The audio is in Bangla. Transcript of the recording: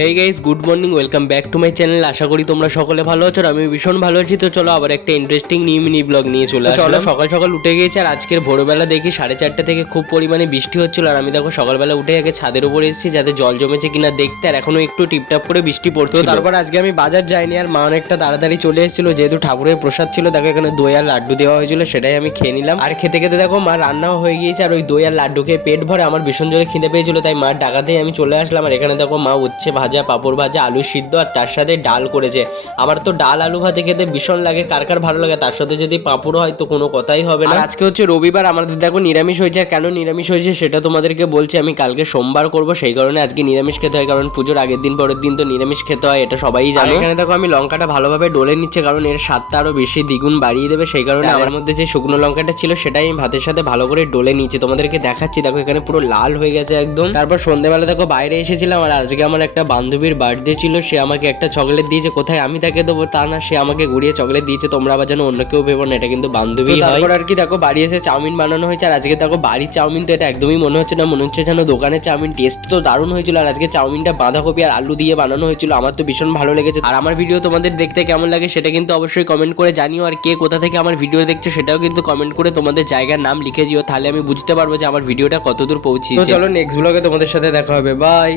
Hey guys good morning welcome back to my channel আশা করি তোমরা সকলে ভালো আছো আর আমি ভীষণ ভালো আছি। তো চলো আবার একটা ইন্টারেস্টিং নিউ মিনি ব্লগ নিয়ে চলে চলো সকাল সকাল উঠে গিয়েছি আর আজকের ভোরবেলা দেখি সাড়ে চারটে থেকে খুব পরিমাণে বৃষ্টি হচ্ছিল আর আমি দেখো সকালবেলা উঠে আগে ছাদের উপরে এসেছি যাতে জল জমেছে কিনা দেখতে আর এখনও একটু টিপটাপ করে বৃষ্টি পড়তো তারপর আজকে আমি বাজার যাইনি আর মা অনেকটা তাড়াতাড়ি চলে এসেছিল। যেহেতু ঠাকুরের প্রসাদ ছিল দেখো এখানে দই আর লাড্ডু দেওয়া হয়েছিল সেটাই আমি খেয়ে নিলাম। আর খেতে খেতে দেখো মা রান্নাও হয়ে গিয়েছে আর ওই দই আর লাড্ডু খেয়ে পেট ভরে। আমার ভীষণ জোরে খিদে পেয়েছিল তাই মার ডাকাতেই আমি চলে আসলাম। আর এখানে দেখো মা উচ্ছে ভাজা পাঁপড় ভাজা আলু সিদ্ধ আর তার সাথে ডাল করেছে। আমার তো ডাল আলু ভাতে খেতে ভীষণ লাগে কার কার ভালো লাগে? তার সাথে যদি পাঁপড় হয় তো কোনো কথাই হবে না। আজকে হচ্ছে রবিবার আমাদের দেখো নিরামিষ হয়েছে। আর কেন নিরামিষ হয়েছে সেটা তোমাদেরকে বলছি আমি কালকে সোমবার করব সেই কারণে আজকে নিরামিষ খেতে হয়। কারণ পুজোর আগের দিন পরের দিন তো নিরামিষ খেতে হয় এটা সবাই জানে। এখানে দেখো আমি লঙ্কাটা ভালোভাবে ডলে নিচ্ছে কারণ এর স্বাদটা আরও বেশি দ্বিগুণ বাড়িয়ে দেবে। সেই কারণে আমার মধ্যে যে শুকনো লঙ্কাটা ছিল সেটাই আমি ভাতের সাথে ভালো করে ডলে নিচ্ছি। তোমাদেরকে দেখাচ্ছি দেখো এখানে পুরো লাল হয়ে গেছে একদম। তারপর সন্ধ্যেবেলা দেখো বাইরে এসেছিলাম আর আজকে আমার একটা বান্ধবীর বার্থডে ছিল সে আমাকে একটা চকলেট দিয়েছে কোথায় আমি তাকে দেবো তা না সে আমাকে ঘুরিয়ে চকলেট দিয়েছে তোমরা আবার যেন অন্য কেউ ভেবো না এটা কিন্তু বান্ধবী তারপর আর কি দেখো বাড়ি এসে চাউমিন বানানো হয়েছে আর আজকে দেখো বাড়ির চাউমিন তো এটা একদমই মনে হচ্ছে না মনে হচ্ছে যেন দোকানের চাউমিন টেস্ট তো দারুণ হয়েছিল আর আজকে চাউমিনটা বাঁধাকপি আর আলু দিয়ে বানানো হয়েছিল আমার তো ভীষণ ভালো লেগেছে। আর আমার ভিডিও তোমাদের দেখতে কেমন লাগে সেটা কিন্তু অবশ্যই কমেন্ট করে জানিও আর কে কোথা থেকে আমার ভিডিও দেখছে সেটাও কিন্তু কমেন্ট করে তোমাদের জায়গার নাম লিখে দিও তাহলে আমি বুঝতে পারব যে আমার ভিডিওটা কতদূর পৌঁছেছে। চলো নেক্সট ব্লগে তোমাদের সাথে দেখা হবে বাই